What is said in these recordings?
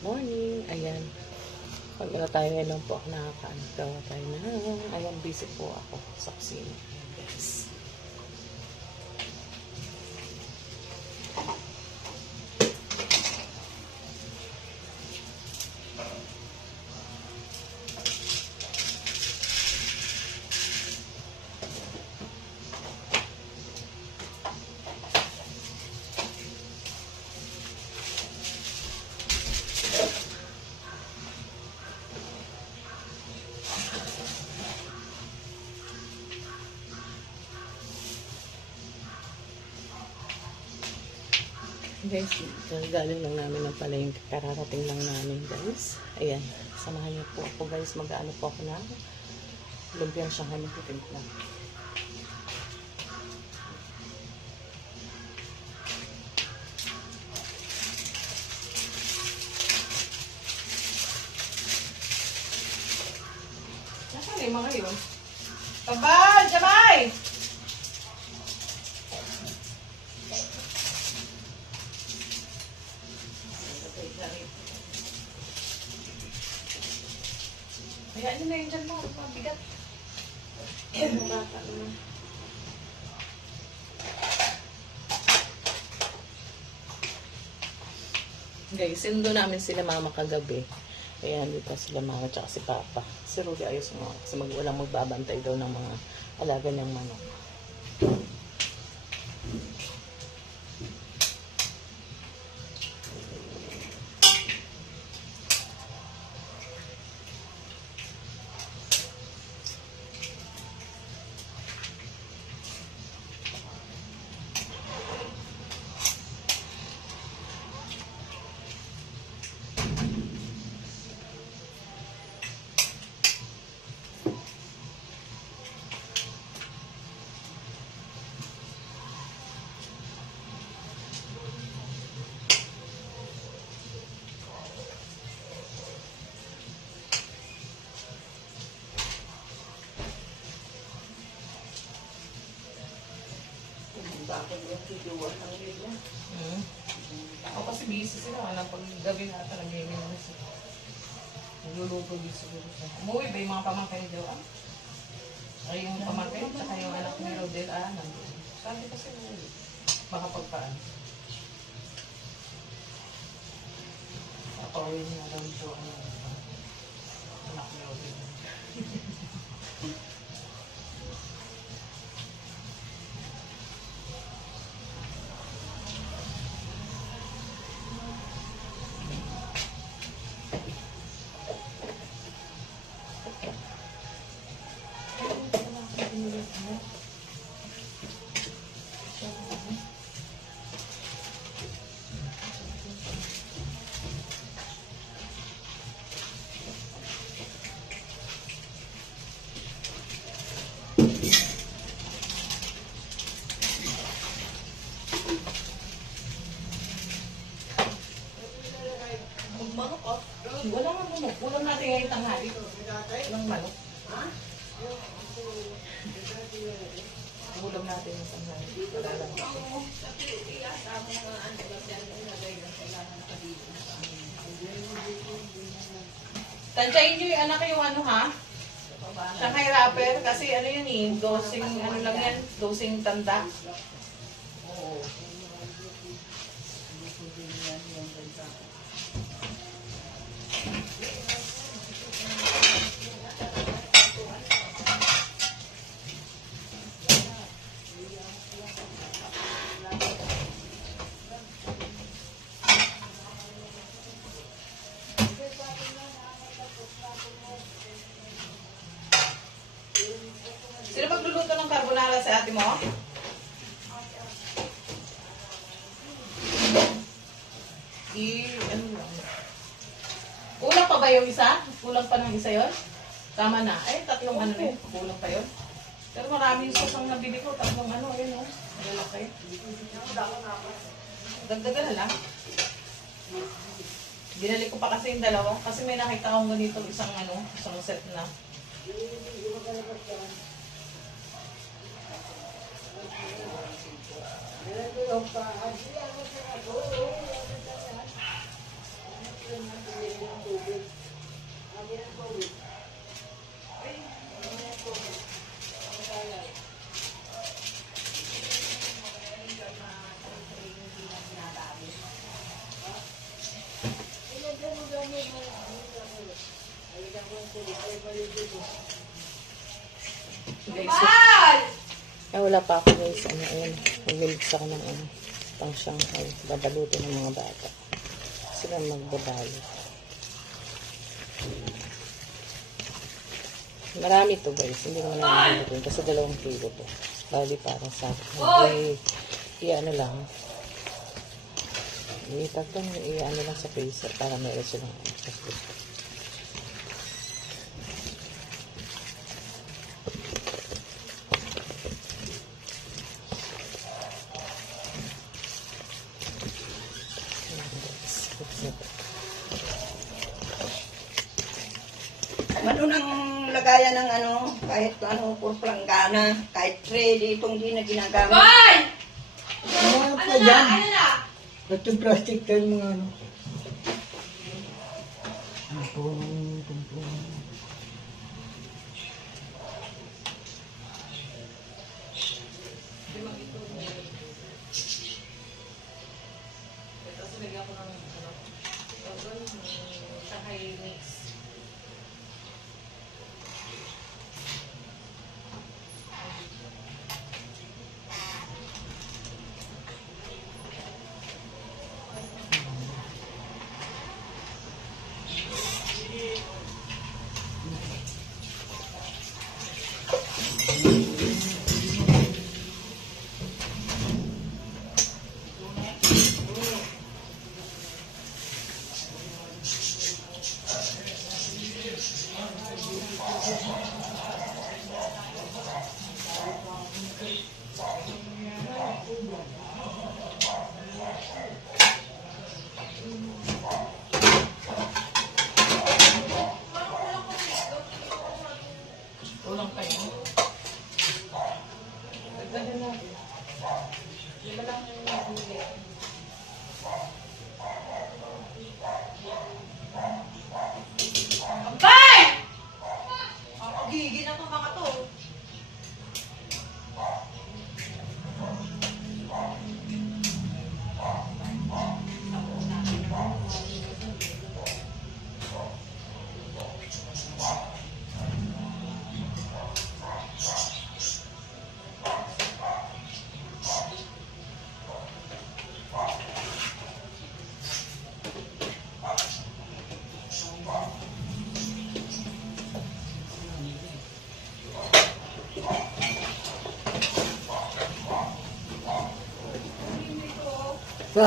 Morning. Ayan. Pag wala tayo ngayon po ako nakakaano. Gawa tayo na. Ayan, busy po ako sa kusina. Ayan, guys. Guys, galing lang namin ng palengke. Kararating lang namin, guys. Ayan, samahan niyo po ako, guys. Mag-ano po ako na lumpiang Shanghai na puting lang. Nasaan yung mga yun? Kabal! Jamay! Kaya ano na yun dyan mo, mabigat. Ano bata naman. Guys, sinundo namin sila mama kagabi. Kaya dito sila mama tsaka si papa. Si Rudy ayos mo kasi walang magbabantay daw ng mga alaga niyang manok. Bakit yung kikiwan ng nila? Ako kasi busy sila. Pag gabi na ata, nag-gaming na sila. Nagluluto din siguro siya. Umuwi ba yung mga pamangkin niyo? Ay, yung pamangkin, tsaka yung anak ni Rodel, nandun. Sabi kasi umuwi. Baka pagpaan. Ako, yun nga lang siya, anak ni Rodel. Wala nga manok. Ulam natin ngayon tanghali. Walang manok. Ulam natin yung tanghali. Wala lang. Tansyahin nyo yung anak yung ano ha? Shanghai wrapper. Kasi ano yun eh. Dosing ano lang yan. Dosing tanda. Oo. Sino magluluto ng carbonara sa ate mo? Ano lang. Kulang pa ba yung isa? Kulang pa ng isa yon? Tama na. Ay, tatlong ano rin. Kulang pa yun. Pero maraming sauce ang nabili ko. Tatlong ano, yun o. Malalaki. Dagdagan na lang. Binalik ko pa kasi yung dalawa. Kasi may nakita akong ganito isang ano, isang set na. Wala pa ako guys. Ano yun? Mag-mix ako ng pang Shanghai. Babalutin ng mga bata. Sila magbabalot. Marami to guys. Hindi ko naman ito. Kasi 2 kilo to. Bali para sa akin. Ano lang. Itagdan. Ano lang sa freezer. Para meron silang gusto. Ano nang lagayan ng kahit pur planggana, kahit tray ditong di na ginagamit. Ano pa dyan? Ba't yung plastic tayo mga ano? Tumpong. Tapos nilagyan ko ng Shanghai mix. Ulang pa yun. Dagdagan na. Lima lang yung nahuli. Ampay! Gigil na itong mga to. Pa!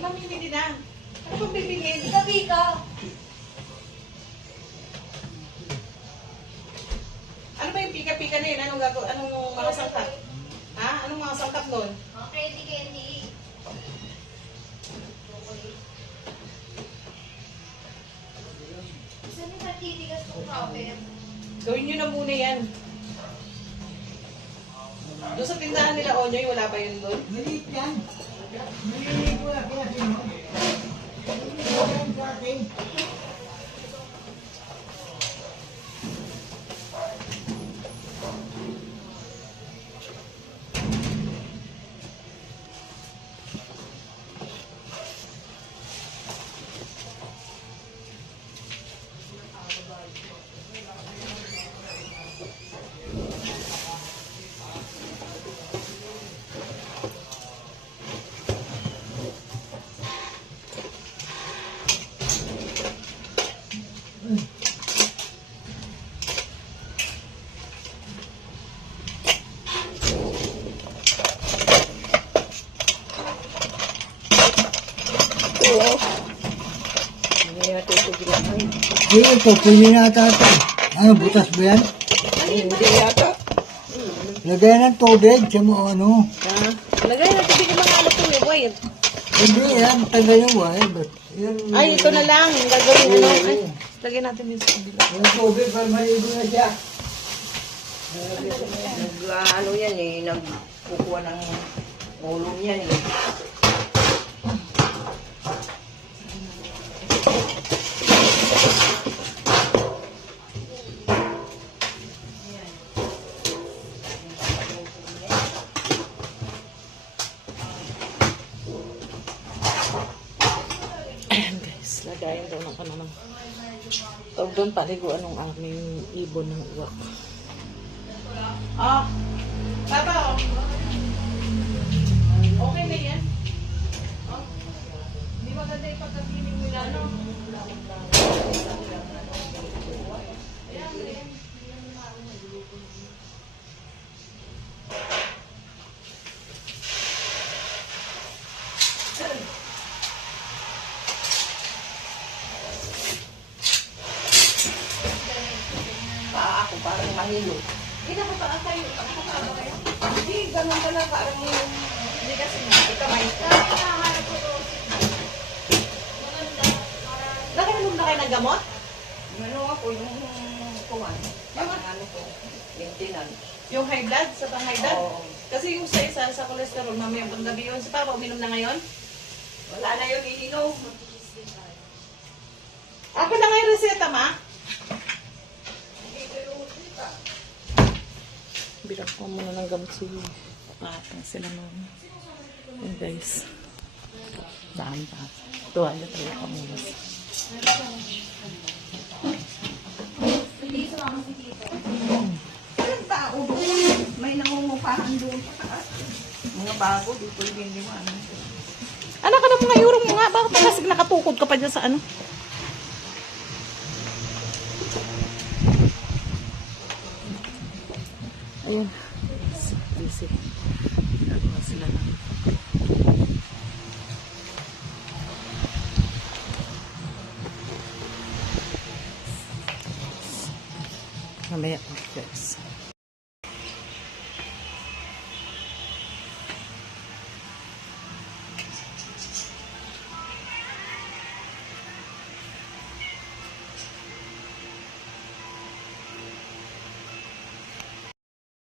Mamimili na. Ano bang bibili? Gabi ka. Ano ba yung pika-pika na yun? Anong mga sangkap? Ha? Anong mga sangkap nun? Candy. Saan yung natitigas ng cover? Gawin nyo na muna yan. Doon sa tindahan nila Onyoy, wala pa yun doon? Maliit yan. Maliit ko na kaya sino. Maliit ko yan sa akin. Hindi natin ito ginagawa. Hindi, ito, pwede na ata ito. Ano, butas ba yan? Hindi yata. Lagay ng tubig sa mga ano. Ha? Lagay na tubig yung mga ano po eh. Wait. Hindi yan, taga yung wire. Yan, Ay, ito na lang. Ang gagawin ano. Ay, lagay natin yung sa kabila. yung tubig para maligo na siya. Ano yan eh, nagkukuha ng ulong yan eh. Ayan guys, lagayan daw ng ano ng tawag doon paliguan ng aming ibon ng uwak. Ah, tata, oh. Okay na yan. Oh. Di ba ganda yung pagkapiling nila, no? Paa ako parang mahilo. Hindi na pa kayo. Nakakatawa kayo. Hindi, ganun ka lang parang yung... Hindi kasi mga kamay. Nakainom na kayo ng gamot? Ano ako, yung kuwan. Parang ano ko, maintenance. Yung high blood, sa pang high blood? Oo. Kasi yung sa isa sa cholesterol, mamaya panggabi yun. Si Papa, uminom na ngayon? Wala na yung ininom. Ako na ngayon reseta, ma? Bilang ko muna ng gamot si Patang sila mama. And guys, daan pa. Tuwala tayo ka muna. Walang tao doon. May nangungupahan doon sa taas. Mga bago, di ko yung liwanag. Anak ka ng mga yurong mo nga. Bakit kasi nakatukod ka pa dyan sa ano? Ayun. Busy. Gagawa sila na. Mamaya. Guys.